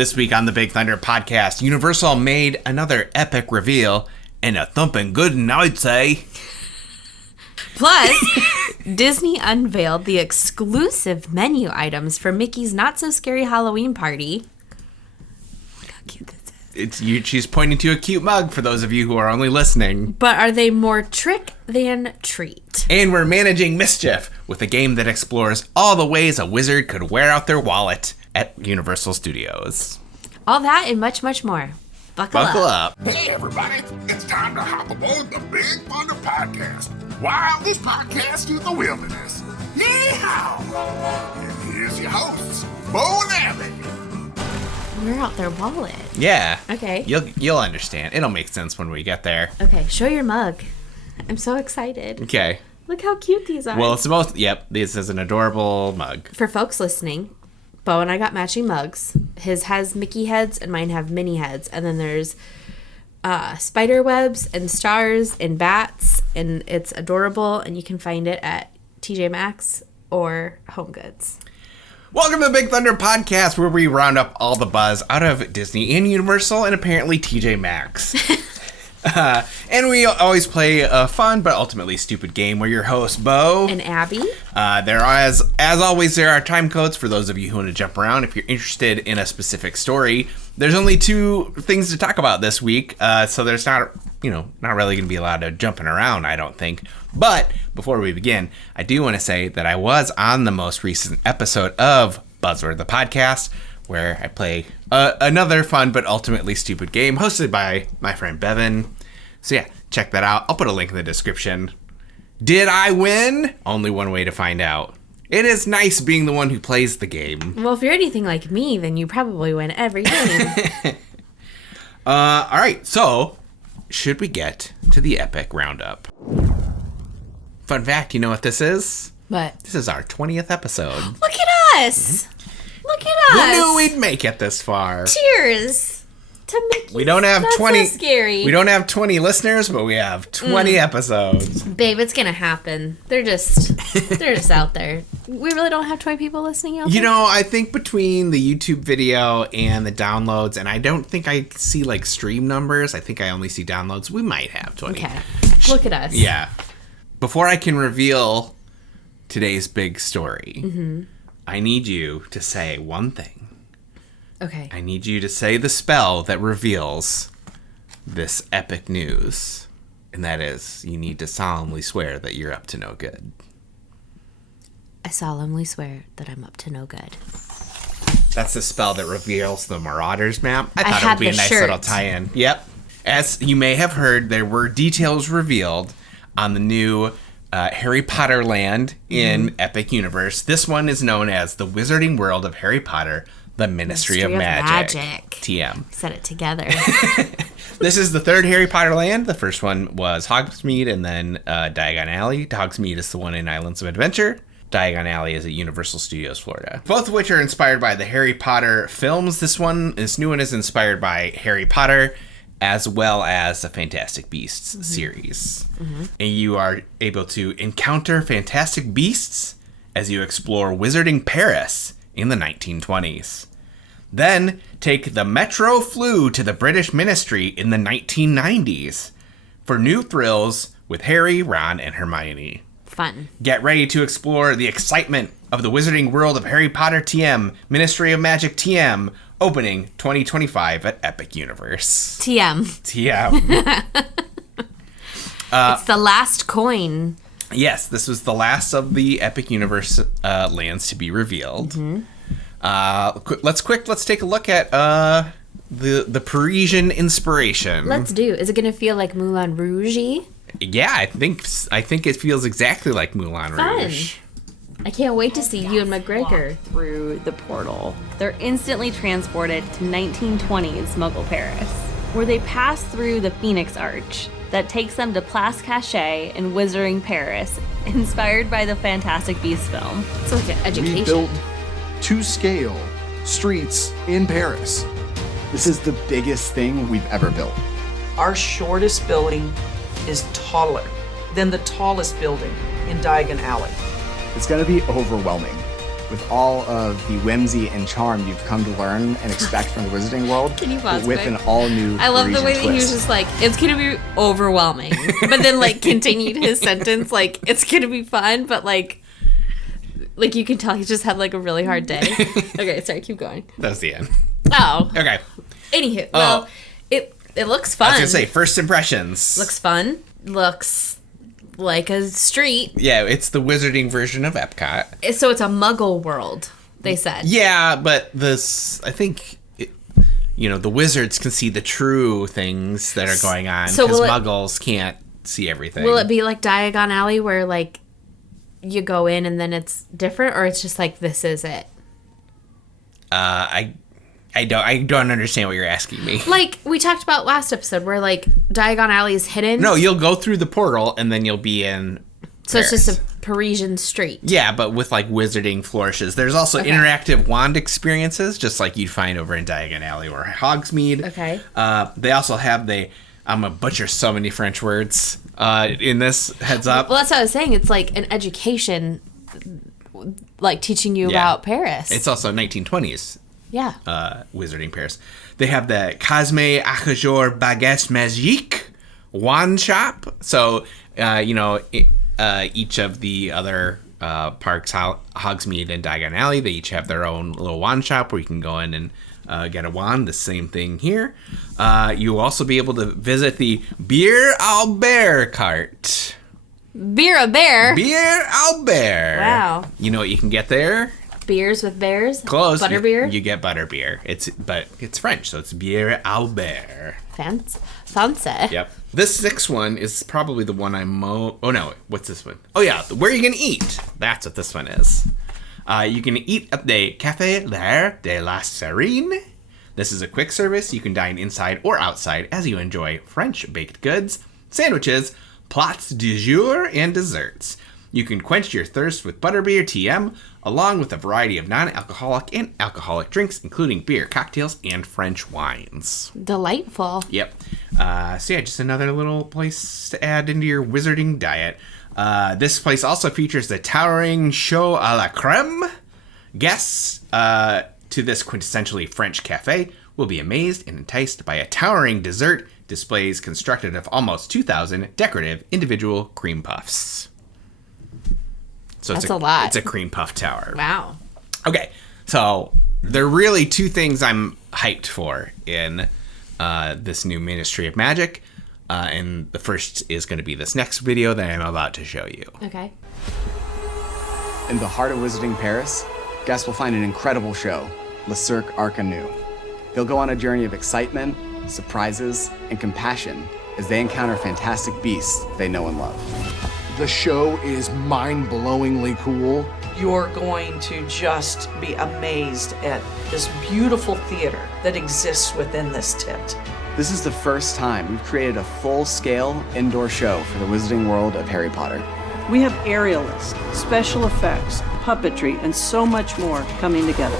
This week on the Big Thunder podcast, Universal made another epic reveal, and a thumping good one, I'd say. Plus, Disney unveiled the exclusive menu items for Mickey's Not-So-Scary Halloween Party. Look how cute this is. She's pointing to a cute mug for those of you who are only listening. But are they more trick than treat? And we're managing mischief with a game that explores all the ways a wizard could wear out their wallet at Universal Studios. All that and much, much more. Buckle up. Hey, everybody. It's time to hop aboard the Big Thunder Podcast. Wildest podcast in the wilderness. Yeehaw! And here's your hosts, Beau and Abby. Wear out their wallet. Yeah. Okay. You'll understand. It'll make sense when we get there. Okay, show your mug. I'm so excited. Okay. Look how cute these are. Well, this is an adorable mug. For folks listening, Beau and I got matching mugs. His has Mickey heads and mine have Minnie heads. And then there's spider webs and stars and bats. And it's adorable. And you can find it at TJ Maxx or Home Goods. Welcome to the Big Thunder Podcast, where we round up all the buzz out of Disney and Universal and apparently TJ Maxx. And we always play a fun but ultimately stupid game. We're your hosts, Beau And Abby. As always, there are time codes for those of you who want to jump around. If you're interested in a specific story, there's only 2 things to talk about this week, so there's not really going to be a lot of jumping around, I don't think. But before we begin, I do want to say that I was on the most recent episode of Buzzword, the podcast, where I play another fun but ultimately stupid game hosted by my friend Bevan. So yeah, check that out. I'll put a link in the description. Did I win? Only one way to find out. It is nice being the one who plays the game. Well, if you're anything like me, then you probably win every game. All right, so should we get to the epic roundup? Fun fact, you know what this is? What? This is our 20th episode. Look at us! Look at us! Who knew we'd make it this far? Cheers to Mickey. We don't have 20. So scary. We don't have 20 listeners, but we have 20 episodes. Babe, it's gonna happen. They're just out there. We really don't have 20 people listening out there. You know, I think between the YouTube video and the downloads, and I don't think I see like stream numbers. I think I only see downloads. We might have 20. Okay. Look at us. Yeah. Before I can reveal today's big story, I need you to say one thing. Okay. I need you to say the spell that reveals this epic news. And that is, you need to solemnly swear that you're up to no good. I solemnly swear that I'm up to no good. That's the spell that reveals the Marauders map. I thought it had would be a the nice shirt. little tie-in. Yep. As you may have heard, there were details revealed on the new Harry Potter land in Epic Universe. This one is known as the Wizarding World of Harry Potter, the Ministry of Magic. TM. Said it together. This is the 3rd Harry Potter land. The first one was Hogsmeade and then Diagon Alley. Hogsmeade is the one in Islands of Adventure. Diagon Alley is at Universal Studios Florida. Both of which are inspired by the Harry Potter films. This new one is inspired by Harry Potter as well as the Fantastic Beasts series. And you are able to encounter Fantastic Beasts as you explore Wizarding Paris in the 1920s. Then take the Metro Flu to the British Ministry in the 1990s for new thrills with Harry, Ron, and Hermione. Fun. Get ready to explore the excitement of the Wizarding World of Harry Potter TM, Ministry of Magic TM, opening 2025 at Epic Universe. TM. It's the last coin. Yes, this was the last of the Epic Universe lands to be revealed. Let's take a look at the Parisian inspiration. Let's do. Is it going to feel like Moulin Rouge-y? Yeah, I think it feels exactly like Moulin Rouge. I can't wait to see you and McGregor. Through the portal. They're instantly transported to 1920s Muggle Paris, where they pass through the Phoenix Arch that takes them to Place Cachet in Wizarding Paris, inspired by the Fantastic Beasts film. It's like an education. We built to scale streets in Paris. This is the biggest thing we've ever built. Our shortest building is taller than the tallest building in Diagon Alley. It's going to be overwhelming. with all of the whimsy and charm you've come to learn and expect from the Wizarding World. Can you pause with quick? an all-new I love the Parisian way that he was twist. just like, it's gonna be overwhelming, but then like continued his sentence like it's gonna be fun, but like you can tell he just had like a really hard day. Okay, sorry, keep going. That's the end. Oh, Okay. anywho, well, it looks fun. I was going to say, first impressions. Looks fun. Looks like a street. Yeah, it's the wizarding version of Epcot. So it's a Muggle world. They said. Yeah, but this, I think, the wizards can see the true things that are going on So because will it- Muggles can't see everything. Will it be like Diagon Alley where like you go in and then it's different, or it's just like this is it? I don't understand what you're asking me. Like we talked about last episode, where like Diagon Alley is hidden. No, you'll go through the portal and then you'll be in so Paris. it's just a Parisian street. Yeah, but with like wizarding flourishes. There's also interactive wand experiences, just like you'd find over in Diagon Alley or Hogsmeade. Okay. They also have I'm gonna butcher so many French words in this. Heads up. Well, that's what I was saying. It's like an education, like teaching you about Paris. It's also 1920s. Yeah. Wizarding Paris. They have the Cosme Acajor Baguette Magique wand shop. So, each of the other parks, Hogsmeade and Diagon Alley, they each have their own little wand shop where you can go in and get a wand. The same thing here. You'll also be able to visit the Beer Albert cart. Beer a bear. Beer Albert. Wow. You know what you can get there? Beers with bears. Close. Butterbeer. You get butterbeer. But it's French, so it's Bière Albert. Fancy. Yep. This sixth one is probably the one I'm oh no, what's this one? Oh yeah, where are you gonna eat? That's what this one is. You can eat at the Café L'Air de la Serine. This is a quick service. You can dine inside or outside as you enjoy French baked goods, sandwiches, plats du jour, and desserts. You can quench your thirst with butterbeer TM, along with a variety of non-alcoholic and alcoholic drinks, including beer, cocktails, and French wines. Delightful. Yep. So yeah, just another little place to add into your wizarding diet. This place also features the towering show à la crème. Guests to this quintessentially French cafe will be amazed and enticed by a towering dessert displays constructed of almost 2,000 decorative individual cream puffs. So That's a lot. It's a cream puff tower. Wow. Okay, so there are really two things I'm hyped for in this new Ministry of Magic. And the first is going to be this next video that I'm about to show you. Okay. In the heart of Wizarding Paris, guests will find an incredible show, Le Cirque Arcanu. They'll go on a journey of excitement, surprises, and compassion as they encounter fantastic beasts they know and love. The show is mind-blowingly cool. You're going to just be amazed at this beautiful theater that exists within this tent. This is the first time we've created a full-scale indoor show for the Wizarding World of Harry Potter. We have aerialists, special effects, puppetry, and so much more coming together.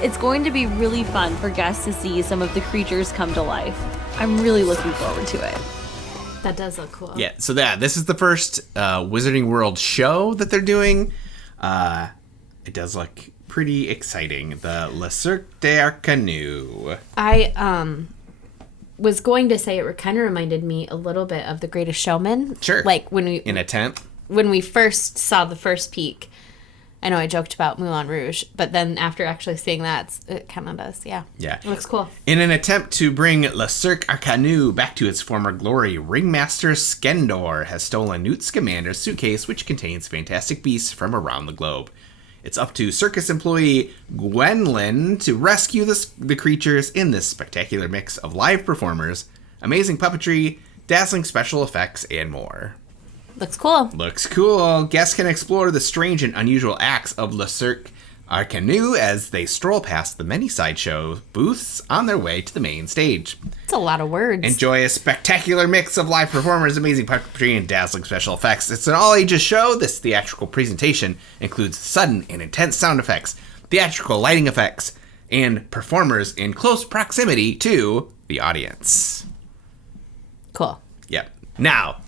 It's going to be really fun for guests to see some of the creatures come to life. I'm really looking forward to it. That does look cool. Yeah, so this is the first Wizarding World show that they're doing. It does look pretty exciting. The Le Cirque d'Arcanu. I was going to say it kind of reminded me a little bit of The Greatest Showman. Sure. Like In a tent. when we first saw the first peek. I know I joked about Moulin Rouge, but then after actually seeing that, it kind of does, yeah. Yeah. It looks cool. In an attempt to bring Le Cirque Arcanu back to its former glory, Ringmaster Skendor has stolen Newt Scamander's suitcase, which contains fantastic beasts from around the globe. It's up to circus employee Gwendolyn to rescue the creatures in this spectacular mix of live performers, amazing puppetry, dazzling special effects, and more. Looks cool. Looks cool. Guests can explore the strange and unusual acts of Le Cirque Arcanu as they stroll past the many sideshow booths on their way to the main stage. It's a lot of words. Enjoy a spectacular mix of live performers, amazing puppetry, and dazzling special effects. It's an all-ages show. This theatrical presentation includes sudden and intense sound effects, theatrical lighting effects, and performers in close proximity to the audience. Cool. Yep. Now,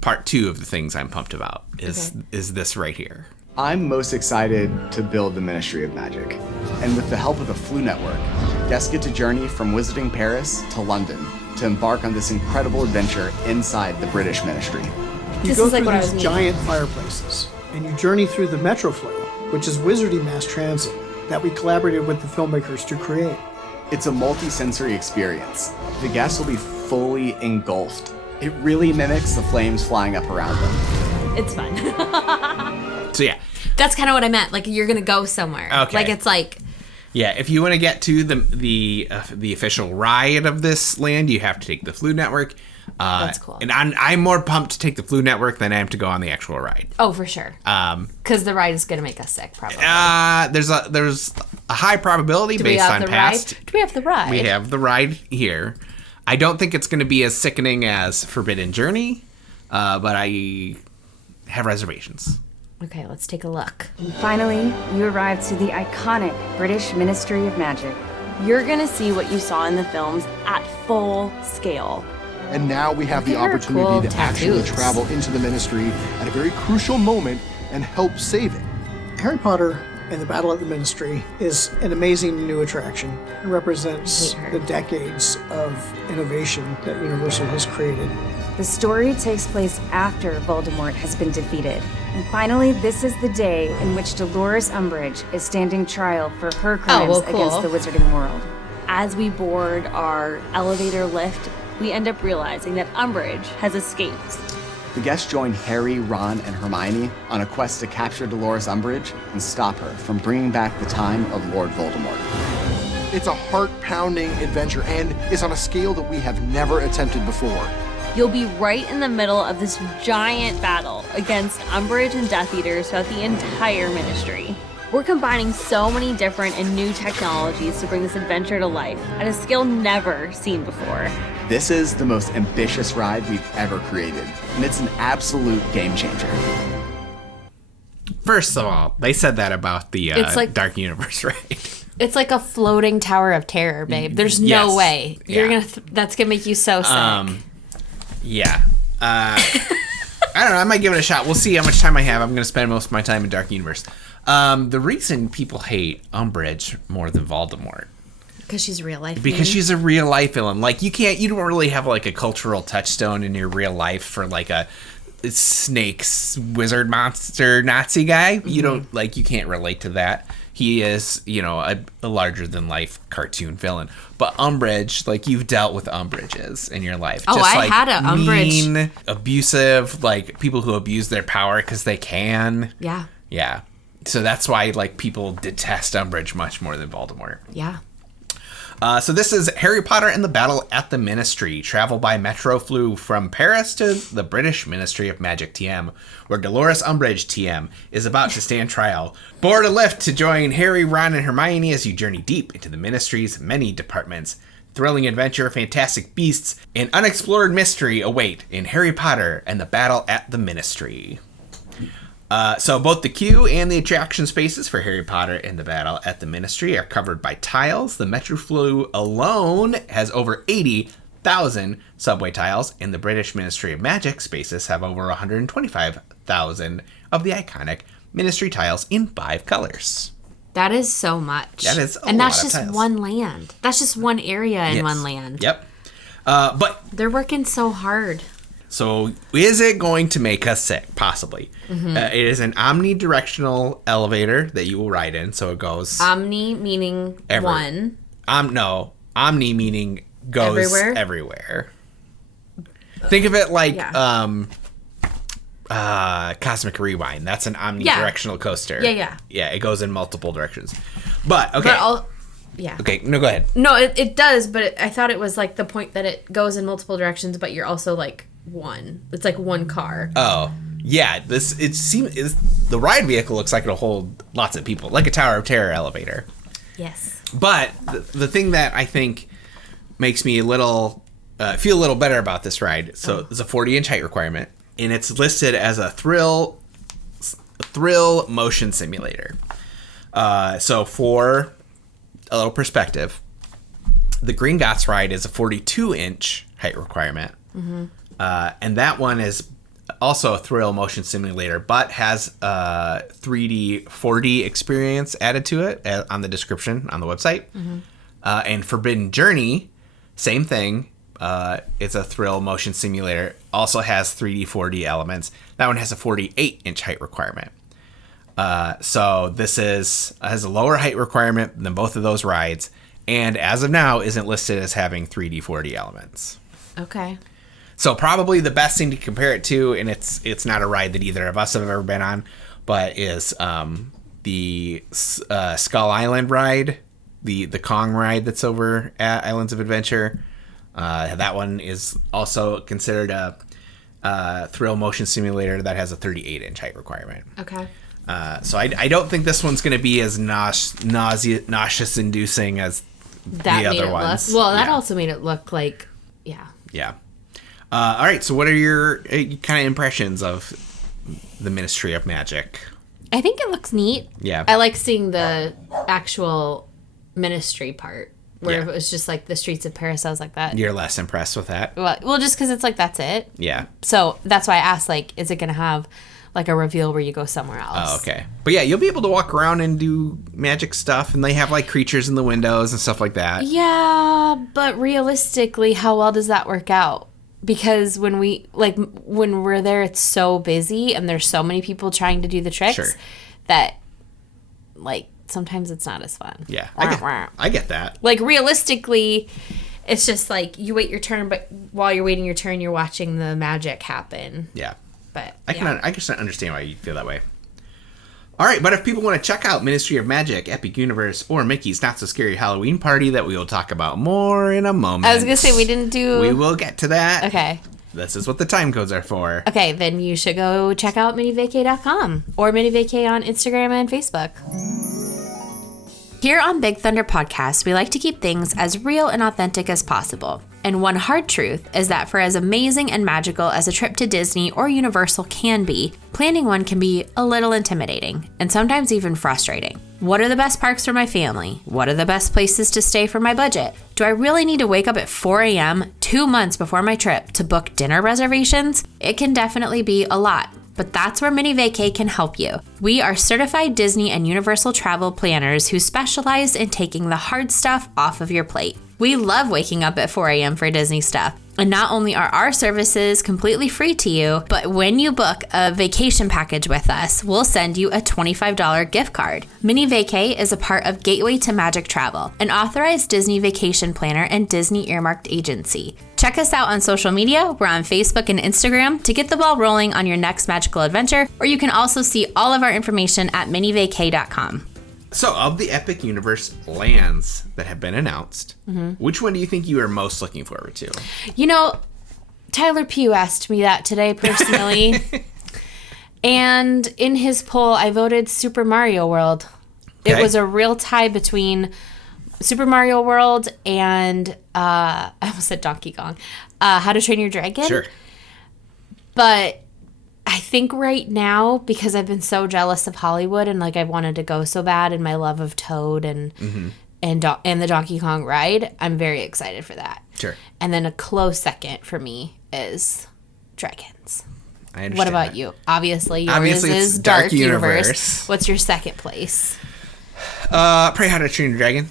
part two of the things I'm pumped about is this right here. I'm most excited to build the Ministry of Magic. And with the help of the Flu Network, guests get to journey from Wizarding Paris to London to embark on this incredible adventure inside the British Ministry. You go through these giant fireplaces, and you journey through the Metroflow, which is Wizarding mass transit that we collaborated with the filmmakers to create. It's a multi-sensory experience. The guests will be fully engulfed. It really mimics the flames flying up around them. It's fun. So yeah. That's kind of what I meant. Like, you're going to go somewhere. Okay. Like, it's like... Yeah, if you want to get to the official ride of this land, you have to take the Flu Network. That's cool. And I'm more pumped to take the Flu Network than I am to go on the actual ride. Oh, for sure. Because the ride is going to make us sick, probably. There's a high probability based on past. Do we have the ride? We have the ride here. I don't think it's going to be as sickening as Forbidden Journey, but I have reservations. Okay, let's take a look. And finally, you arrive to the iconic British Ministry of Magic. You're gonna see what you saw in the films at full scale. And now we have the They're opportunity cool to actually tattoos. travel into the Ministry at a very crucial moment and help save it. Harry Potter and the Battle at the Ministry is an amazing new attraction. It represents the decades of innovation that Universal has created. The story takes place after Voldemort has been defeated. And finally, this is the day in which Dolores Umbridge is standing trial for her crimes against the wizarding world. As we board our elevator lift, we end up realizing that Umbridge has escaped. The guests join Harry, Ron, and Hermione on a quest to capture Dolores Umbridge and stop her from bringing back the time of Lord Voldemort. It's a heart-pounding adventure, and it's on a scale that we have never attempted before. You'll be right in the middle of this giant battle against Umbridge and Death Eaters throughout the entire Ministry. We're combining so many different and new technologies to bring this adventure to life at a scale never seen before. This is the most ambitious ride we've ever created, and it's an absolute game changer. First of all, they said that about the Dark Universe, right? It's like a floating tower of terror, babe. There's no way. That's going to make you so sick. Yeah. I don't know. I might give it a shot. We'll see how much time I have. I'm going to spend most of my time in Dark Universe. The reason people hate Umbridge more than Voldemort. Because she's real life. Because she's a real life villain. Like, you don't really have like a cultural touchstone in your real life for like a snakes, wizard, monster, Nazi guy. You don't, like, you can't relate to that. He is, a larger than life cartoon villain. But Umbridge, like, you've dealt with Umbridges in your life. Oh, I had a Umbridge. Mean, abusive, like people who abuse their power because they can. Yeah. Yeah. So that's why, like, people detest Umbridge much more than Voldemort. Yeah. So this is Harry Potter and the Battle at the Ministry. Travel by Metro flew from Paris to the British Ministry of Magic TM, where Dolores Umbridge TM is about to stand trial. Board a lift to join Harry, Ron, and Hermione as you journey deep into the Ministry's many departments. Thrilling adventure, fantastic beasts, and unexplored mystery await in Harry Potter and the Battle at the Ministry. So both the queue and the attraction spaces for Harry Potter and the Battle at the Ministry are covered by tiles. The Metroflow alone has over 80,000 subway tiles, and the British Ministry of Magic spaces have over 125,000 of the iconic Ministry tiles in 5 colors. That is so much. That is a lot and that's of just tiles. One land. That's just one area in one land. Yep. But they're working so hard. So is it going to make us sick? Possibly. Mm-hmm. It is an omnidirectional elevator that you will ride in. So it goes... Omni meaning one. Omni meaning goes everywhere. Think of it like Cosmic Rewind. That's an omnidirectional coaster. Yeah. Yeah, it goes in multiple directions. But, okay. Okay, no, go ahead. No, it does, but I thought it was like the point that it goes in multiple directions, but you're also like one. It's like one car. Oh, yeah. The ride vehicle looks like it'll hold lots of people, like a Tower of Terror elevator. Yes. But the thing that I think makes me feel a little better about this ride, so there's a 40-inch height requirement, and it's listed as a thrill motion simulator. So for a little perspective, the Gringotts ride is a 42-inch height requirement. Mm-hmm. And that one is also a thrill motion simulator, but has a 3D, 4D experience added to it on the description on the website. Mm-hmm. And Forbidden Journey, same thing. It's a thrill motion simulator. Also has 3D, 4D elements. That one has a 48-inch height requirement. So this has a lower height requirement than both of those rides. And as of now, isn't listed as having 3D, 4D elements. Okay. So probably the best thing to compare it to, and it's not a ride that either of us have ever been on, but is the Skull Island ride, the Kong ride that's over at Islands of Adventure. That one is also considered a thrill motion simulator that has a 38-inch height requirement. Okay. So I don't think this one's going to be as nauseous-inducing as that the other ones. Well, that also made it look like, yeah. Yeah. All right, so what are your kind of impressions of the Ministry of Magic? I think it looks neat. Yeah. I like seeing the actual ministry part, where if it was just like the streets of Paris, I was like that. You're less impressed with that? Well, just because it's like, that's it. Yeah. So that's why I asked, like, is it going to have like a reveal where you go somewhere else? Oh, okay. But yeah, you'll be able to walk around and do magic stuff, and they have like creatures in the windows and stuff like that. Yeah, but realistically, how well does that work out? Because when we're there, it's so busy and there's so many people trying to do the tricks that, like, sometimes it's not as fun. Yeah, I get that. Like, realistically, it's just like you wait your turn, but while you're waiting your turn, you're watching the magic happen. Yeah. But I can understand why you feel that way. All right, but if people want to check out Ministry of Magic, Epic Universe, or Mickey's Not So Scary Halloween Party that we will talk about more in a moment. I was going to say, we didn't do... We will get to that. Okay. This is what the time codes are for. Okay, then you should go check out MinnieVacay.com or Minnie Vacay on Instagram and Facebook. Here on Big Thunder Podcast, we like to keep things as real and authentic as possible. And one hard truth is that for as amazing and magical as a trip to Disney or Universal can be, planning one can be a little intimidating and sometimes even frustrating. What are the best parks for my family? What are the best places to stay for my budget? Do I really need to wake up at 4 a.m. 2 months before my trip to book dinner reservations? It can definitely be a lot. But that's where Minnie Vacay can help you. We are certified Disney and Universal travel planners who specialize in taking the hard stuff off of your plate. We love waking up at 4 a.m. for Disney stuff. And not only are our services completely free to you, but when you book a vacation package with us, we'll send you a $25 gift card. Minnie Vacay is a part of Gateway to Magic Travel, an authorized Disney vacation planner and Disney earmarked agency. Check us out on social media. We're on Facebook and Instagram to get the ball rolling on your next magical adventure, or you can also see all of our information at minnievacay.com. So, of the Epic Universe lands that have been announced, which one do you think you are most looking forward to? You know, Tyler Pugh asked me that today personally. And in his poll, I voted Super Mario World. Okay. It was a real tie between Super Mario World and, I almost said Donkey Kong, How to Train Your Dragon. Sure. But I think right now, because I've been so jealous of Hollywood and like I wanted to go so bad, and my love of Toad and the Donkey Kong ride, I'm very excited for that. Sure. And then a close second for me is Dragons. I understand. What about you? Obviously yours is Dark Universe. What's your second place? Probably How to Train Your Dragon.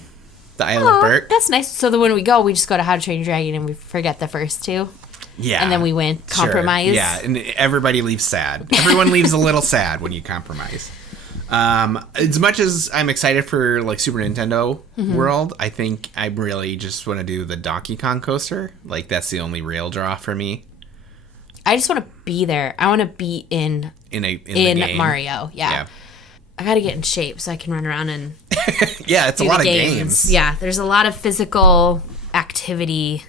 The Isle of Berk. That's nice. So that when we go, we just go to How to Train Your Dragon and we forget the first two. Yeah. And then we win. Compromise. Sure. Yeah, and everybody leaves sad. Everyone leaves a little sad when you compromise. As much as I'm excited for like Super Nintendo World, I think I really just want to do the Donkey Kong coaster. Like that's the only real draw for me. I just want to be there. I want to be in the game. Mario. Yeah. I got to get in shape so I can run around and yeah, it's a lot of games. Yeah, there's a lot of physical activity.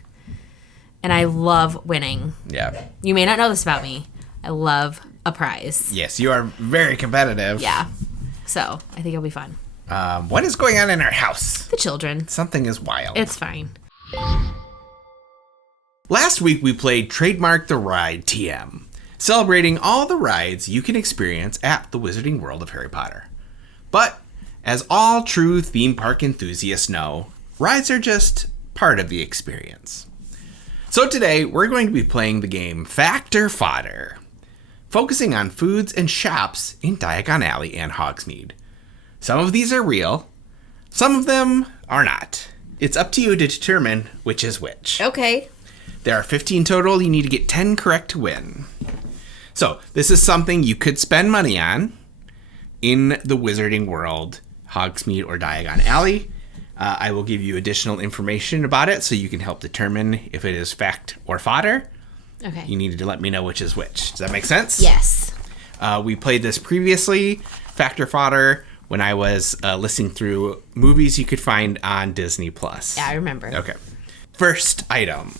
And I love winning. Yeah. You may not know this about me. I love a prize. Yes, you are very competitive. Yeah. So, I think it'll be fun. What is going on in our house? The children. Something is wild. It's fine. Last week, we played Trademark the Ride TM, celebrating all the rides you can experience at the Wizarding World of Harry Potter. But, as all true theme park enthusiasts know, rides are just part of the experience. So today, we're going to be playing the game Fact or Fodder. focusing on foods and shops in Diagon Alley and Hogsmeade. Some of these are real, some of them are not. It's up to you to determine which is which. Okay. There are 15 total. You need to get 10 correct to win. So, this is something you could spend money on in the Wizarding World, Hogsmeade or Diagon Alley. I will give you additional information about it so you can help determine if it is fact or fodder. Okay. You need to let me know which is which. Does that make sense? Yes. We played this previously, fact or fodder, when I was listening through movies you could find on Disney+. Yeah, I remember. Okay. First item.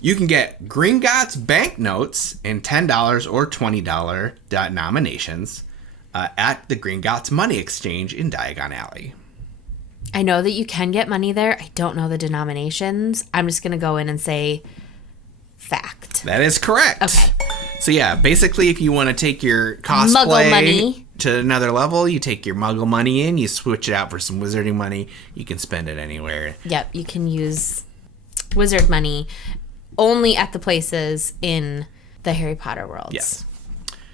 You can get Gringotts banknotes in $10 or $20 denominations at the Gringotts Money Exchange in Diagon Alley. I know that you can get money there. I don't know the denominations. I'm just going to go in and say fact. That is correct. Okay. So yeah, basically if you want to take your cosplay Muggle money to another level, you take your Muggle money in, you switch it out for some Wizarding money, you can spend it anywhere. Yep, you can use Wizard money only at the places in the Harry Potter worlds. Yes.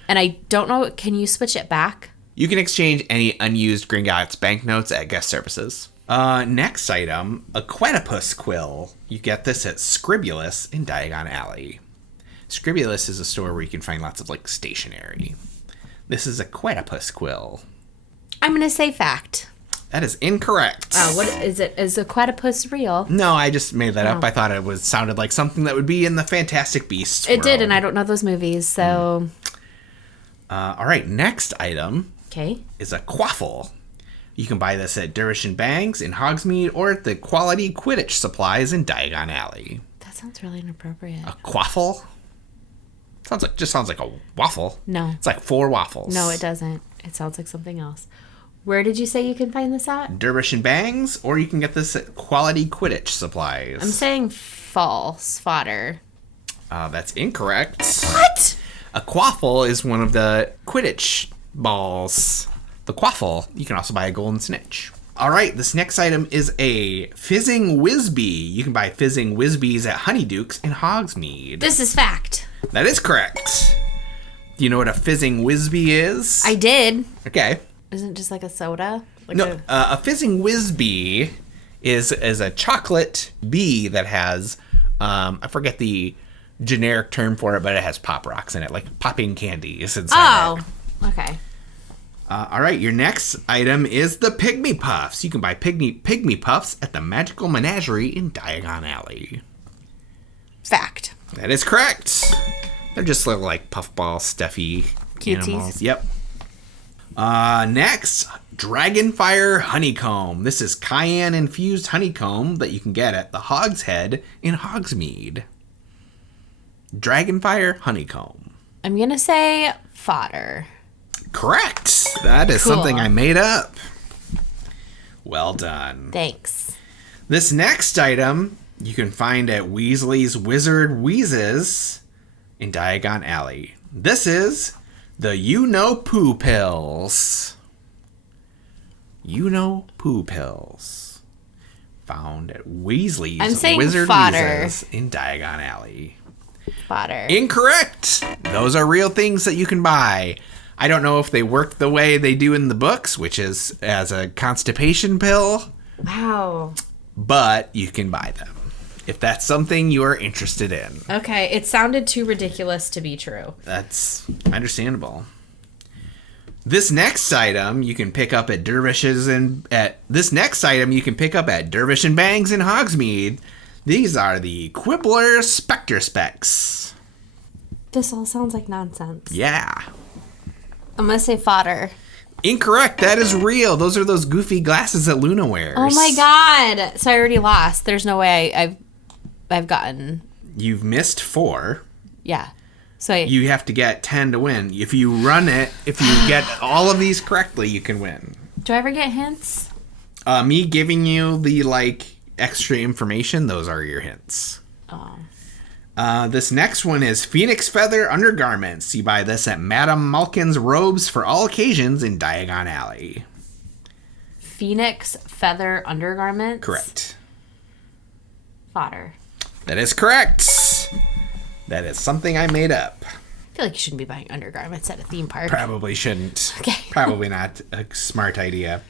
And I don't know, can you switch it back? You can exchange any unused Gringotts banknotes at guest services. Next item, a Quetopus quill. You get this at Scribulus in Diagon Alley. Scribulus is a store where you can find lots of like stationery. This is a Quetopus quill. I'm going to say fact. That is incorrect. Oh, what is it? Is a Quetopus real? No, I just made that up. I thought it sounded like something that would be in the Fantastic Beasts world. It did, and I don't know those movies, so... All right, next item is a quaffle. You can buy this at Dervish and Bangs in Hogsmeade or at the Quality Quidditch Supplies in Diagon Alley. That sounds really inappropriate. A quaffle? Sounds like a waffle. No. It's like 4 waffles. No, it doesn't. It sounds like something else. Where did you say you can find this at? Dervish and Bangs, or you can get this at Quality Quidditch Supplies. I'm saying false. Fodder. That's incorrect. What? A quaffle is one of the Quidditch balls. The quaffle. You can also buy a golden snitch. All right, this next item is a Fizzing Whizbee. You can buy Fizzing Whizbees at Honeydukes in Hogsmeade. This is fact. That is correct. Do you know what a Fizzing Whizbee is? I did. Okay. Isn't it just like a soda? Like No, a Fizzing Whizbee is a chocolate bee that has, I forget the generic term for it, but it has pop rocks in it, like popping candies inside it. Okay. All right, your next item is the Pygmy Puffs. You can buy Pygmy Puffs at the Magical Menagerie in Diagon Alley. Fact. That is correct. They're just little, like, puffball, stuffy animals. Yep. Next, Dragonfire Honeycomb. This is cayenne-infused honeycomb that you can get at the Hog's Head in Hogsmeade. Dragonfire Honeycomb. I'm going to say fodder. Correct. That is something I made up. Well done. Thanks. This next item you can find at Weasley's Wizard Wheezes in Diagon Alley. This is the You-Know-Poo Pills. You-Know-Poo Pills. Found at Weasley's Wizard Wheezes in Diagon Alley. Fodder. Incorrect. Those are real things that you can buy. I don't know if they work the way they do in the books, which is as a constipation pill. Wow. But you can buy them if that's something you are interested in. Okay, it sounded too ridiculous to be true. That's understandable. This next item you can pick up at Dervish and Bangs in Hogsmeade. These are the Quibbler Spectre Specs. This all sounds like nonsense. Yeah. I'm going to say fodder. Incorrect. That is real. Those are those goofy glasses that Luna wears. Oh my god. So I already lost. There's no way I've gotten... You've missed 4. Yeah. So you have to get 10 to win. If you run it, if you get all of these correctly, you can win. Do I ever get hints? Me giving you the, like, extra information, those are your hints. Oh. This next one is Phoenix Feather Undergarments. You buy this at Madame Malkin's Robes for All Occasions in Diagon Alley. Phoenix Feather Undergarments? Correct. Fodder. That is correct. That is something I made up. I feel like you shouldn't be buying undergarments at a theme park. Probably shouldn't. Okay. Probably not a smart idea.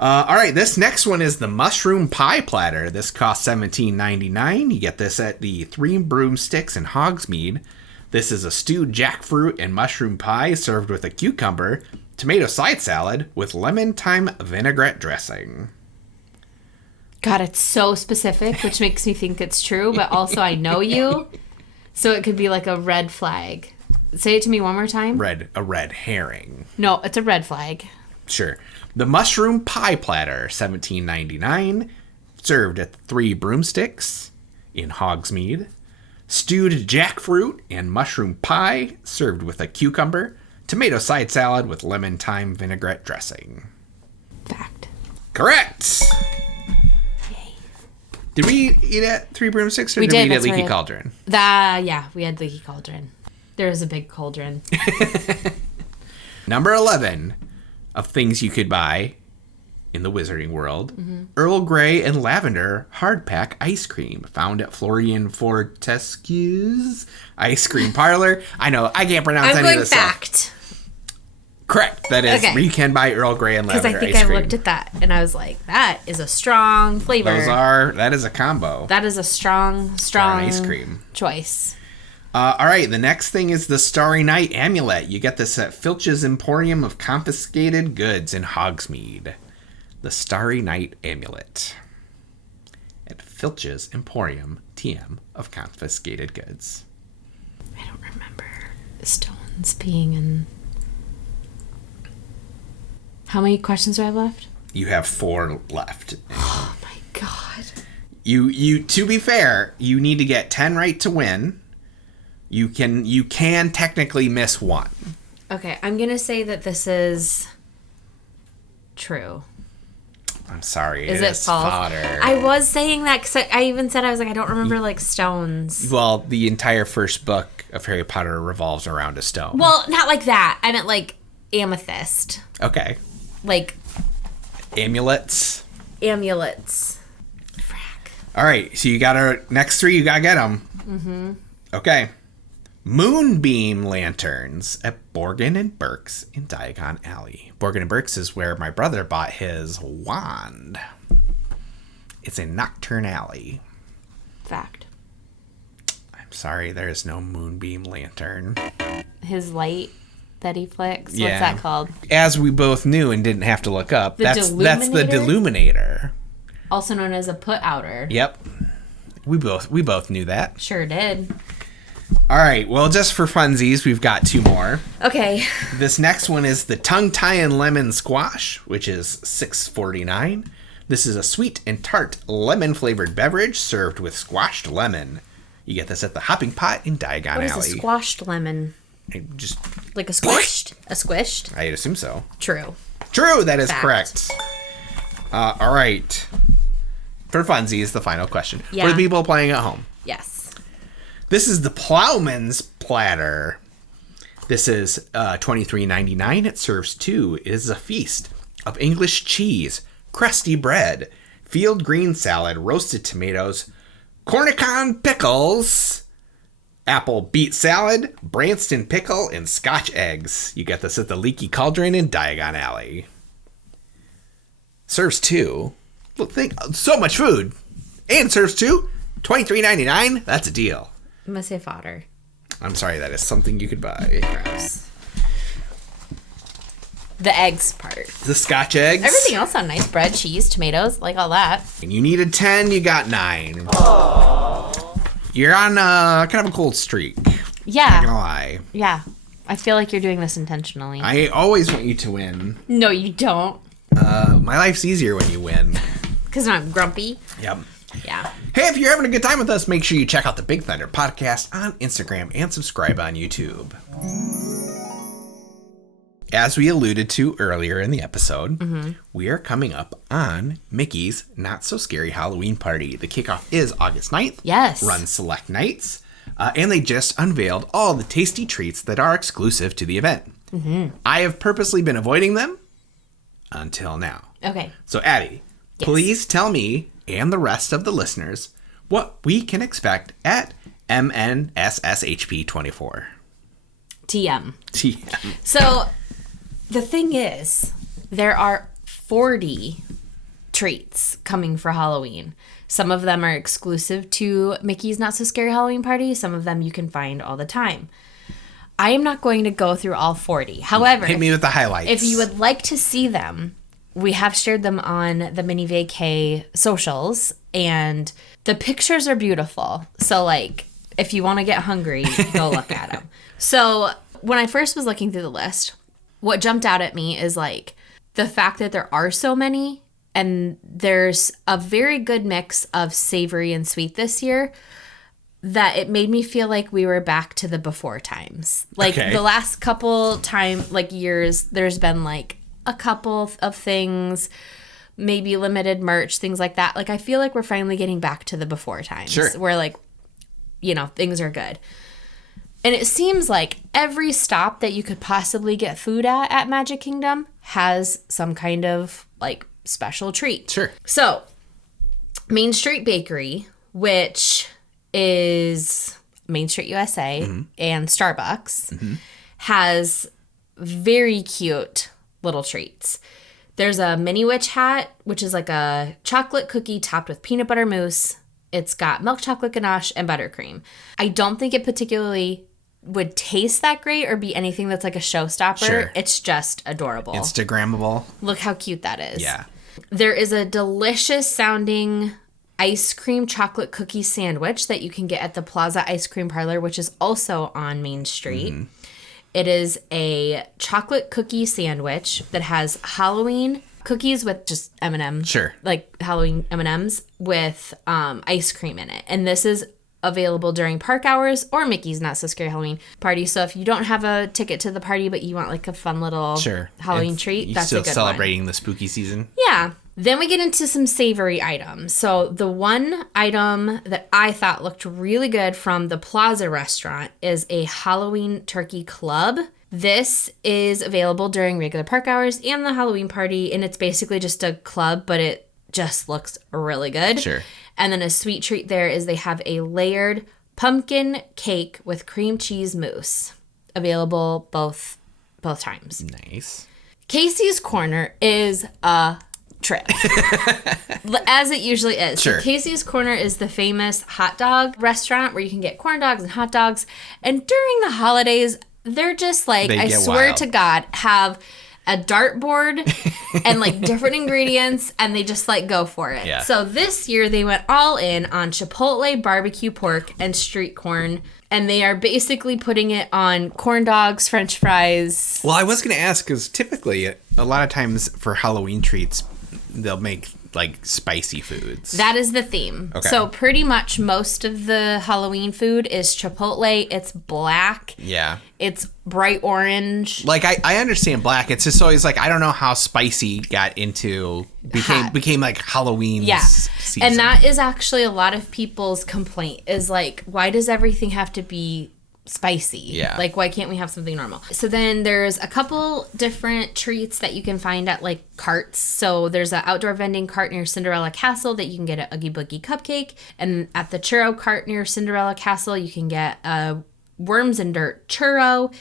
All right, this next one is the mushroom pie platter. This costs $17.99. You get this at the Three Broomsticks in Hogsmeade. This is a stewed jackfruit and mushroom pie served with a cucumber, tomato side salad with lemon thyme vinaigrette dressing. God, it's so specific, which makes me think it's true, but also I know you, so it could be like a red flag. Say it to me one more time. A red herring. No, it's a red flag. Sure. The mushroom pie platter, $17.99, served at Three Broomsticks in Hogsmeade. Stewed jackfruit and mushroom pie, served with a cucumber, tomato side salad with lemon thyme vinaigrette dressing. Fact. Correct! Yay. Did we eat at Three Broomsticks, or We did we did, eat at that's Leaky right. Cauldron? Yeah, we had Leaky Cauldron. There was a big cauldron. Number 11 of things you could buy in the Wizarding World. Mm-hmm. Earl Grey and Lavender hardpack ice cream found at Florian Fortescue's Ice Cream Parlor. I know, I can't pronounce any of this fact. stuff. Correct. That is, Okay. you can buy Earl Grey and Lavender ice cream. Because I think I looked at that and I was like, that is a strong flavor. That is a combo. That is a strong ice cream choice. All right, the next thing is the Starry Night Amulet. You get this at Filch's Emporium of Confiscated Goods in Hogsmeade. The Starry Night Amulet. At Filch's Emporium, TM, of Confiscated Goods. I don't remember stones being in... How many questions do I have left? You have 4 left. Oh my god. You to be fair, you need to get 10 right to win. You can technically miss 1. Okay, I'm going to say that this is true. I'm sorry. Is it false? Fodder. I was saying that because I even said, I was like, I don't remember like stones. Well, the entire first book of Harry Potter revolves around a stone. Well, not like that. I meant like amethyst. Okay. Like amulets. Frack. All right, so you got our next 3. You gotta get them. Mm-hmm. Okay. Moonbeam lanterns at Borgin and Burke's in Diagon Alley. Borgin and Burke's is where my brother bought his wand. It's in Nocturne Alley. Fact. I'm sorry, there is no moonbeam lantern. His light that he flicks. Yeah. What's that called? As we both knew and didn't have to look up, that's the Deluminator. Also known as a put-outer. Yep. We both knew that. Sure did. All right, well, just for funsies, we've got 2 more. Okay. This next one is the Tongue Tiein' Lemon Squash, which is $6.49. This is a sweet and tart lemon-flavored beverage served with squashed lemon. You get this at the Hopping Pot in Diagon Alley. What is a squashed lemon? Just like a squished? A squished? I'd assume so. True. True, that is Fact. correct. All right. For funsies, the final question. Yeah. For the people playing at home. Yes. This is the Plowman's Platter. This is $23.99. It serves 2. It is a feast of English cheese, crusty bread, field green salad, roasted tomatoes, cornichon pickles, apple beet salad, Branston pickle, and Scotch eggs. You get this at the Leaky Cauldron in Diagon Alley. Serves 2. Look, so much food. And serves 2. $23.99. That's a deal. I'm going to say fodder. I'm sorry, that is something you could buy. Gross. The eggs part. The Scotch eggs. Everything else on nice. Bread, cheese, tomatoes, like all that. And you needed 10, you got 9. Aww. You're on kind of a cold streak. Yeah. Not gonna lie. Yeah. I feel like you're doing this intentionally. I always want you to win. No, you don't. My life's easier when you win. Because I'm grumpy. Yep. Yeah. Hey, if you're having a good time with us, make sure you check out the Big Thunder Podcast on Instagram and subscribe on YouTube. As we alluded to earlier in the episode, we are coming up on Mickey's Not So Scary Halloween Party. The kickoff is August 9th. Yes. Runs select nights. And they just unveiled all the tasty treats that are exclusive to the event. I have purposely been avoiding them until now. Okay. So, Abby, please tell me and the rest of the listeners what we can expect at MNSSHP 24. TM. TM. So the thing is, there are 40 treats coming for Halloween. Some of them are exclusive to Mickey's Not So Scary Halloween Party. Some of them you can find all the time. I am not going to go through all 40. However, hit me with the highlights. If you would like to see them, we have shared them on the Minnie Vacay socials, and the pictures are beautiful. So, like, if you want to get hungry, go look at them. So, when I first was looking through the list, what jumped out at me is, like, the fact that there are so many, and there's a very good mix of savory and sweet this year, that it made me feel like we were back to the before times. Like, the last couple years, there's been, like, a couple of things, maybe limited merch, things like that. Like, I feel like we're finally getting back to the before times. Sure. Where, like, you know, things are good. And it seems like every stop that you could possibly get food at Magic Kingdom has some kind of, like, special treat. Sure. So, Main Street Bakery, which is Main Street USA and Starbucks, has very cute little treats. There's a mini witch hat, which is like a chocolate cookie topped with peanut butter mousse. It's got milk chocolate ganache and buttercream. I don't think it particularly would taste that great or be anything that's like a showstopper. Sure. It's just adorable. Instagrammable. Look how cute that is. Yeah. There is a delicious sounding ice cream chocolate cookie sandwich that you can get at the Plaza Ice Cream Parlor, which is also on Main Street. It is a chocolate cookie sandwich that has Halloween cookies with just M&Ms. Sure. Like Halloween M&Ms with ice cream in it. And this is available during park hours or Mickey's Not So Scary Halloween Party. So if you don't have a ticket to the party, but you want like a fun little Halloween treat, that's a good one. Still celebrating the spooky season? Yeah. Then we get into some savory items. So the one item that I thought looked really good from the Plaza restaurant is a Halloween turkey club. This is available during regular park hours and the Halloween party, and it's basically just a club, but it just looks really good. Sure. And then a sweet treat there is they have a layered pumpkin cake with cream cheese mousse, available both times. Nice. Casey's Corner is a trip, as it usually is. Sure. So Casey's Corner is the famous hot dog restaurant where you can get corn dogs and hot dogs. And during the holidays, they're just like, I swear wild. to God, have a dartboard and like different ingredients, and they just like go for it. Yeah. So this year they went all in on Chipotle barbecue pork and street corn, and they are basically putting it on corn dogs, French fries. Well, I was going to ask, because typically a lot of times for Halloween treats, they'll make like spicy foods. That is the theme. Okay. So pretty much most of the Halloween food is Chipotle. It's black. Yeah. It's bright orange. Like I understand black. It's just always like I don't know how spicy got into became like Halloween. Yeah. Season. And that is actually a lot of people's complaint is like, why does everything have to be spicy? Yeah. Like, why can't we have something normal? So then there's a couple different treats that you can find at like carts. So there's an outdoor vending cart near Cinderella Castle that you can get an Oogie Boogie cupcake. And at the churro cart near Cinderella Castle, you can get a Worms and Dirt churro.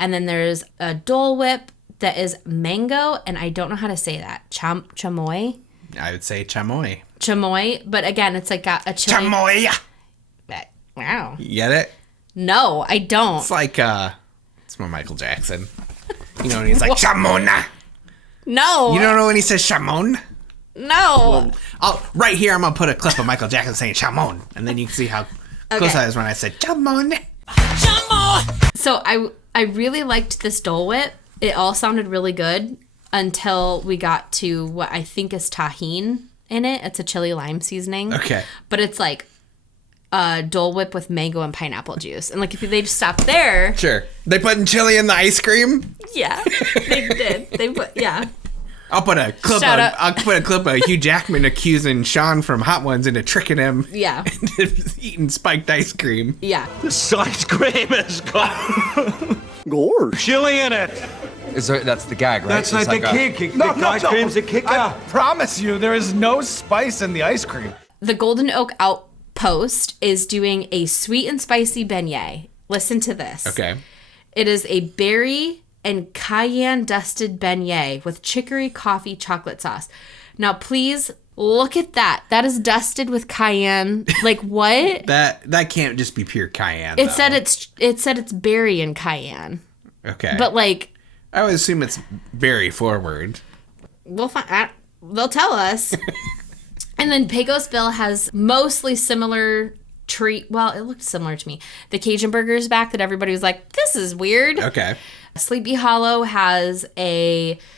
And then there's a Dole Whip that is mango. And I don't know how to say that. Chamoy? I would say chamoy. Chamoy. But again, it's like got a chili. Chamoy! Wow. You get it? No, I don't. It's like, it's more Michael Jackson. You know when he's like, Shamona. No. You don't know when he says Shamon? No. Well, right here, I'm going to put a clip of Michael Jackson saying Shamon. And then you can see how close I was when I said Shamon. Shamon! So I really liked this Dole Whip. It all sounded really good until we got to what I think is tahine in it. It's a chili lime seasoning. Okay. But it's like Dole Whip with mango and pineapple juice. And like if they just stopped there. Sure. They putting chili in the ice cream? Yeah, they did. They put, yeah. I'll put a clip of Hugh Jackman accusing Sean from Hot Ones into tricking him. Yeah. Into eating spiked ice cream. Yeah. This ice cream has got chili in it. That's the gag, right? That's like the kick. Ice cream's a kicker. I promise you, there is no spice in the ice cream. The Golden Oak Outpost is doing a sweet and spicy beignet. Listen to this. Okay. It is a berry and cayenne dusted beignet with chicory coffee chocolate sauce. Now, please look at that. That is dusted with cayenne. Like, what? That can't just be pure cayenne. It said it's berry and cayenne. Okay. But like, I would assume it's berry forward. We'll find. They'll tell us. And then Pecos Bill has mostly similar treat. Well, it looked similar to me. The Cajun burgers back that everybody was like, this is weird. Okay. Sleepy Hollow has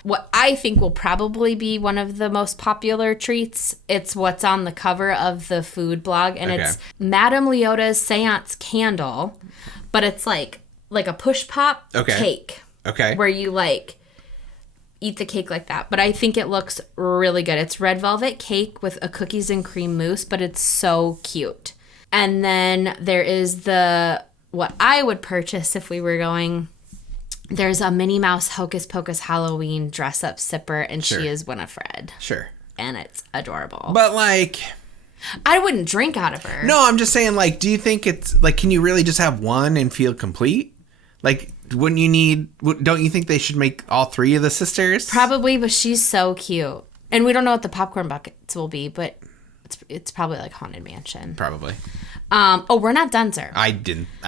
what I think will probably be one of the most popular treats. It's what's on the cover of the food blog, and it's Madame Leota's Seance Candle, but it's like a push pop cake. Okay. Where you like eat the cake like that. But I think it looks really good. It's red velvet cake with a cookies and cream mousse, but it's so cute. And then there is what I would purchase if we were going. There's a Minnie Mouse Hocus Pocus Halloween dress up sipper, and she is Winifred. Sure. And it's adorable. But like, I wouldn't drink out of her. No, I'm just saying, like, do you think it's like, can you really just have one and feel complete? Like, don't you think they should make all three of the sisters? Probably, but she's so cute. And we don't know what the popcorn buckets will be, but it's probably like Haunted Mansion. Probably. We're not done, sir. I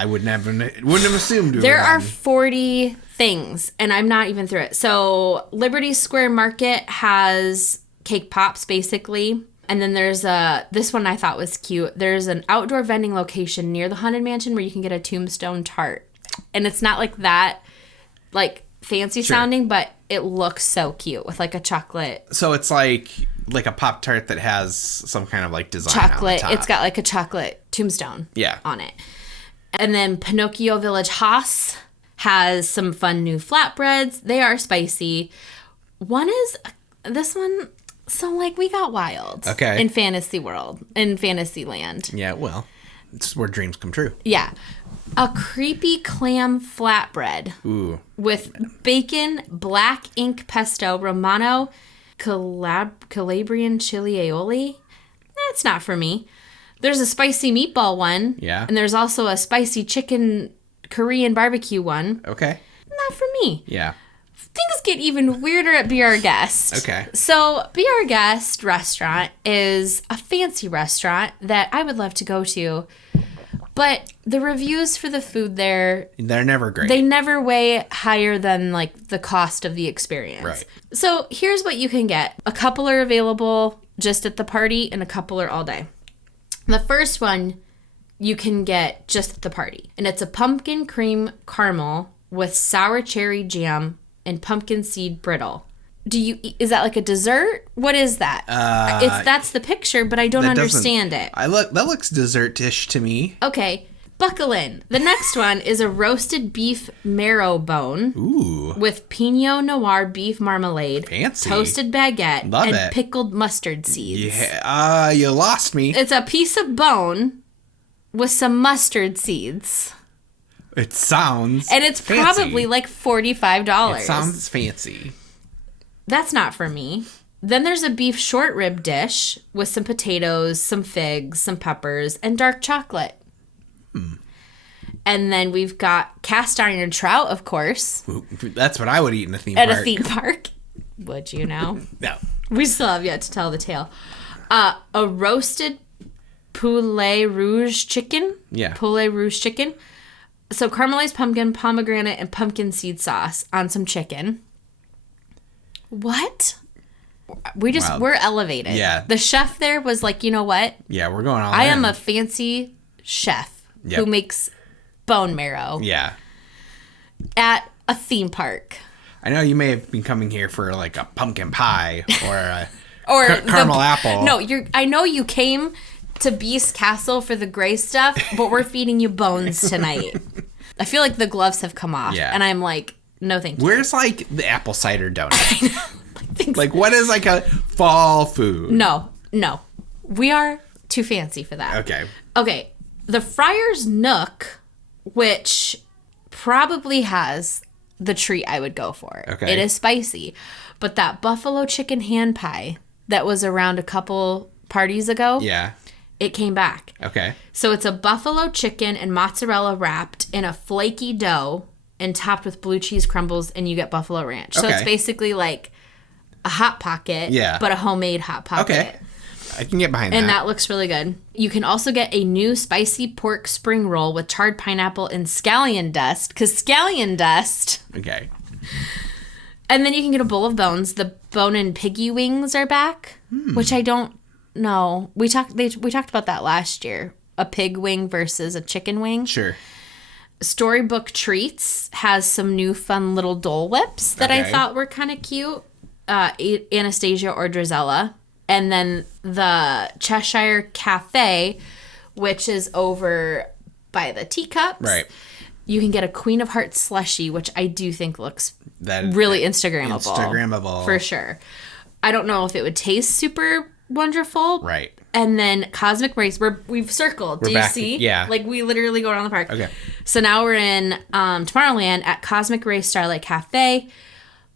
wouldn't have assumed. There are 40 things, and I'm not even through it. So Liberty Square Market has cake pops, basically. And then there's this one I thought was cute. There's an outdoor vending location near the Haunted Mansion where you can get a tombstone tart. And it's not like that, like, fancy sounding, but it looks so cute with like a chocolate. So it's like a Pop-Tart that has some kind of like design chocolate. on the top. It's got like a chocolate tombstone on it. And then Pinocchio Village Haas has some fun new flatbreads. They are spicy. This one, so like we got wild. Okay. In Fantasy World, in Fantasyland. Yeah, well, it's where dreams come true. Yeah. A creepy clam flatbread. Ooh. With bacon, black ink pesto, Romano, Calabrian chili aioli. That's not for me. There's a spicy meatball one. Yeah. And there's also a spicy chicken Korean barbecue one. Okay. Not for me. Yeah. Things get even weirder at Be Our Guest. Okay. So Be Our Guest restaurant is a fancy restaurant that I would love to go to. But the reviews for the food there, they're never great. They never weigh higher than like the cost of the experience. Right. So here's what you can get. A couple are available just at the party and a couple are all day. The first one you can get just at the party. And it's a pumpkin cream caramel with sour cherry jam and pumpkin seed brittle. Is that like a dessert? What is that? That's the picture, but I don't understand it. That looks dessert-ish to me. Okay, buckle in. The next one is a roasted beef marrow bone. Ooh. With Pinot Noir beef marmalade, fancy, toasted baguette, Love and it. pickled mustard seeds. Yeah, you lost me. It's a piece of bone with some mustard seeds. It sounds and it's fancy. Probably like $45. It sounds fancy. That's not for me. Then there's a beef short rib dish with some potatoes, some figs, some peppers, and dark chocolate. And then we've got cast iron trout, of course. Ooh, that's what I would eat in a theme park. At a theme park. Would you now? No. We still have yet to tell the tale. A roasted poulet rouge chicken. Yeah. Poulet rouge chicken. So caramelized pumpkin, pomegranate, and pumpkin seed sauce on some chicken. What? We're elevated. Yeah. The chef there was like, you know what? Yeah, we're going all I in. am a fancy chef who makes bone marrow. Yeah. At a theme park. I know you may have been coming here for like a pumpkin pie or a or caramel apple. No, I know you came to Beast Castle for the gray stuff, but we're feeding you bones tonight. I feel like the gloves have come off. Yeah. And I'm like, no, thank you. Where's like the apple cider donut? Like what is like a fall food? No. We are too fancy for that. Okay. The Friar's Nook, which probably has the treat I would go for. Okay. It is spicy. But that buffalo chicken hand pie that was around a couple parties ago. Yeah. It came back. Okay. So it's a buffalo chicken and mozzarella wrapped in a flaky dough and topped with blue cheese crumbles, and you get buffalo ranch. So it's basically like a Hot Pocket, but a homemade Hot Pocket. Okay. I can get behind that. And that looks really good. You can also get a new spicy pork spring roll with charred pineapple and scallion dust, because scallion dust. Okay. And then you can get a bowl of bones. The bone and piggy wings are back, which I don't know. We talked about that last year. A pig wing versus a chicken wing. Sure. Storybook Treats has some new fun little Dole Whips that I thought were kind of cute. Anastasia or Drizella. And then the Cheshire Cafe, which is over by the teacups. Right. You can get a Queen of Hearts slushie, which I do think looks really Instagrammable. Instagrammable. For sure. I don't know if it would taste super wonderful. Right. And then Cosmic Race, we've circled. Do you see? Yeah. Like, we literally go around the park. Okay. So now we're in Tomorrowland at Cosmic Race Starlight Cafe.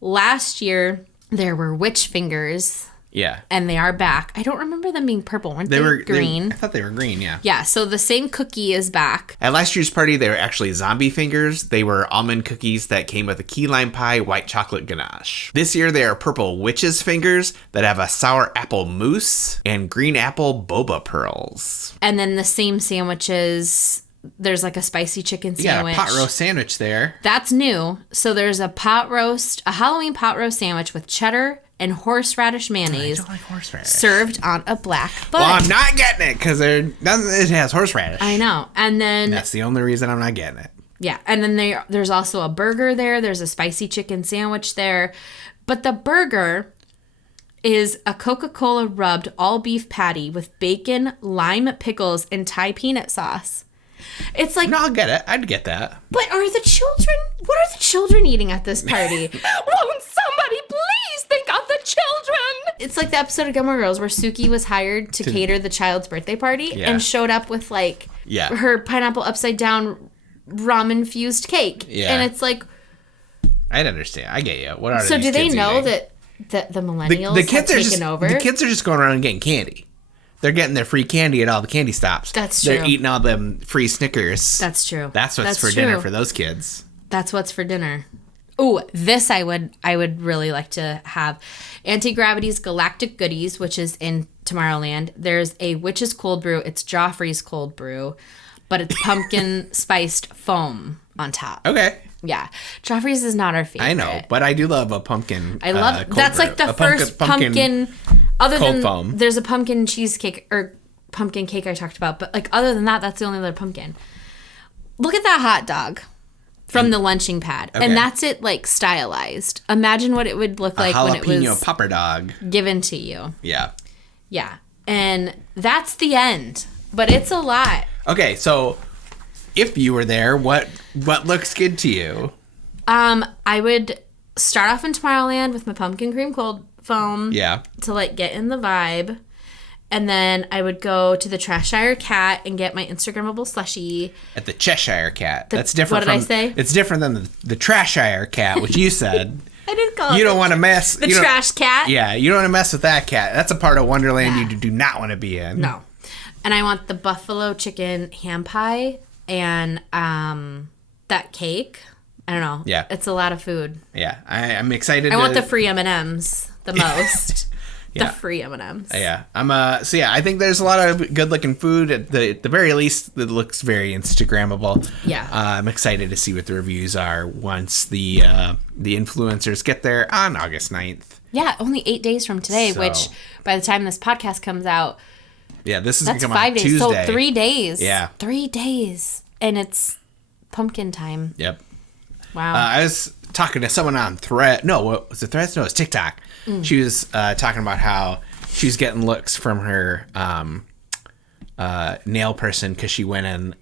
Last year, there were witch fingers. Yeah. And they are back. I don't remember them being purple. Weren't they green? I thought they were green, yeah. Yeah, so the same cookie is back. At last year's party, they were actually zombie fingers. They were almond cookies that came with a key lime pie, white chocolate ganache. This year, they are purple witch's fingers that have a sour apple mousse and green apple boba pearls. And then the same sandwiches, there's like a spicy chicken sandwich. Yeah, a pot roast sandwich there. That's new. So there's a Halloween pot roast sandwich with cheddar and horseradish mayonnaise. I don't like horseradish. Served on a black bun. Well, I'm not getting it because it has horseradish. I know. And then... That's the only reason I'm not getting it. Yeah. And then there's also a burger there. There's a spicy chicken sandwich there. But the burger is a Coca-Cola rubbed all beef patty with bacon, lime pickles, and Thai peanut sauce. It's like... No, I'll get it. I'd get that. But what are the children eating at this party? Won't somebody please think of the children? It's like the episode of Gilmore Girls where Suki was hired to cater the child's birthday party and showed up with like her pineapple upside down ramen fused cake. Yeah. And it's like... I'd understand. I get you. What are so these do they kids know eating? that the millennials have taken over? The kids are just going around and getting candy. They're getting their free candy at all the candy stops. That's true. They're eating all them free Snickers. That's true. That's what's for dinner for those kids. That's what's for dinner. Ooh, this I would really like to have. Anti-Gravity's Galactic Goodies, which is in Tomorrowland. There's a Witch's Cold Brew. It's Joffrey's Cold Brew, but it's pumpkin spiced foam on top. Okay. Yeah. Joffrey's is not our favorite. I know, but I do love a pumpkin. I love that's brew. Like the first pumpkin other cold than foam. There's a pumpkin cheesecake or pumpkin cake I talked about, but like other than that, that's the only other pumpkin. Look at that hot dog from the lunching pad. Okay. And that's it like stylized. Imagine what it would look like when it was jalapeno popper dog given to you. Yeah. Yeah. And that's the end. But it's a lot. Okay, so if you were there, what looks good to you? I would start off in Tomorrowland with my pumpkin cream cold foam. Yeah. To like get in the vibe. And then I would go to the Cheshire Cat and get my Instagrammable slushie. At the Cheshire Cat. That's different. What did I say? It's different than the Trashire Cat, which you said. I didn't call it. You don't want to mess. The trash cat? Yeah, you don't want to mess with that cat. That's a part of Wonderland you do not want to be in. No. And I want the buffalo chicken ham pie and that cake. I don't know. Yeah. It's a lot of food. Yeah. I'm excited. I want the free M&Ms the most. Yeah. The free M&Ms. Yeah. I think there's a lot of good looking food. At the very least, it looks very Instagrammable. Yeah. I'm excited to see what the reviews are once the influencers get there on August 9th. Yeah, only 8 days from today, which by the time this podcast comes out, yeah, this is going to come 5 out days. Tuesday. So 3 days. Yeah. 3 days. And it's pumpkin time. Yep. Wow. I was talking to someone on Thread. No, what was it? Threads? No, it's TikTok. She was talking about how she's getting looks from her nail person because she went in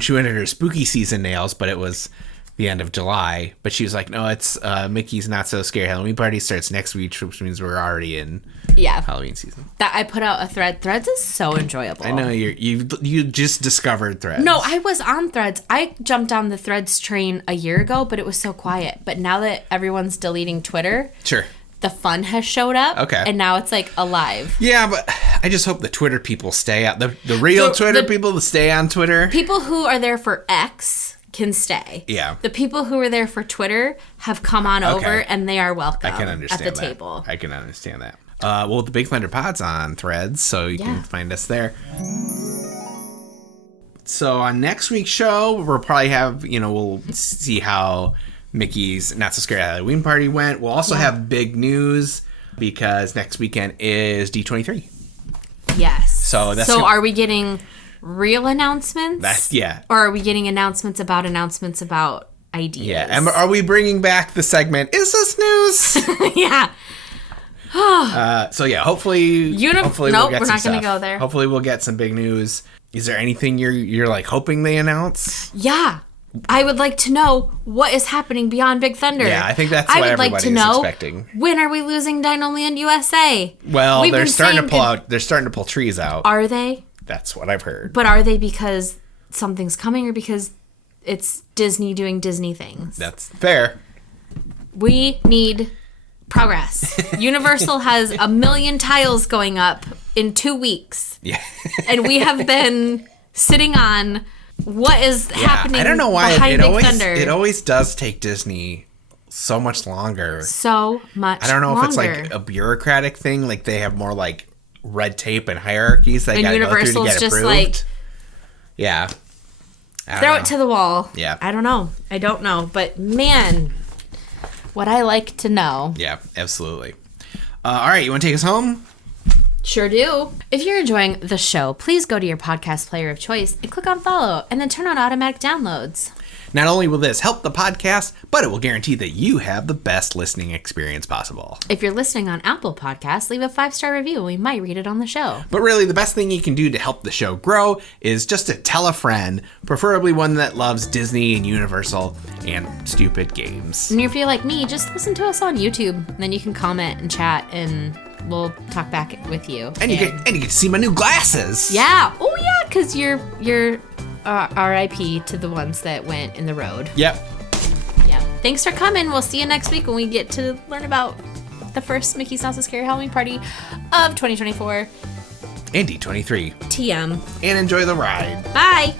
she went in her spooky season nails, but it was the end of July. But she was like, no, it's Mickey's Not So Scary Halloween Party starts next week, which means we're already in Halloween season. That I put out a thread. Threads is so enjoyable. I know you just discovered Threads. No, I was on Threads. I jumped on the Threads train a year ago, but it was so quiet. But now that everyone's deleting Twitter, sure, the fun has showed up. Okay, and now it's like alive. Yeah, but I just hope the Twitter people stay out. The real Twitter people stay on Twitter. People who are there for X can stay. Yeah. The people who were there for Twitter have come on over, and they are welcome I can understand at the table. I can understand that. Well, the Big Thunder Pod's on Threads, so you can find us there. So on next week's show, we'll probably have, we'll see how Mickey's Not So Scary Halloween Party went. We'll also have big news because next weekend is D23. Yes. So are we getting real announcements? Or are we getting announcements about ideas? Yeah. And are we bringing back the segment, Is This News? Yeah. Hopefully we'll get we're not going to go there. Hopefully we'll get some big news. Is there anything you're like hoping they announce? Yeah. I would like to know what is happening beyond Big Thunder. Yeah, I think that's what everybody is expecting. When are we losing Dinoland USA? Well, they're starting to pull trees out. Are they? That's what I've heard. But are they because something's coming or because it's Disney doing Disney things? That's fair. We need progress. Universal has 1 million tiles going up in 2 weeks. Yeah. And we have been sitting on what is happening. I don't know why Thunder. It always does take Disney so much longer. So much I don't know longer. if it's like a bureaucratic thing, like they have more like red tape and hierarchies they gotta go through to get just approved. Like, yeah. Throw it to the wall. Yeah. I don't know. But man, what I like to know. Yeah, absolutely. All right, you want to take us home? Sure do. If you're enjoying the show, please go to your podcast player of choice and click on follow and then turn on automatic downloads. Not only will this help the podcast, but it will guarantee that you have the best listening experience possible. If you're listening on Apple Podcasts, leave a 5-star review and we might read it on the show. But really, the best thing you can do to help the show grow is just to tell a friend, preferably one that loves Disney and Universal and stupid games. And if you're like me, just listen to us on YouTube. And then you can comment and chat and we'll talk back with you. And you get to see my new glasses. Yeah. Oh yeah, because you're RIP to the ones that went in the road. Yep. Yeah. Thanks for coming. We'll see you next week when we get to learn about the first Mickey's Not So Scary Halloween Party of 2024. And D23. TM. And enjoy the ride. Bye.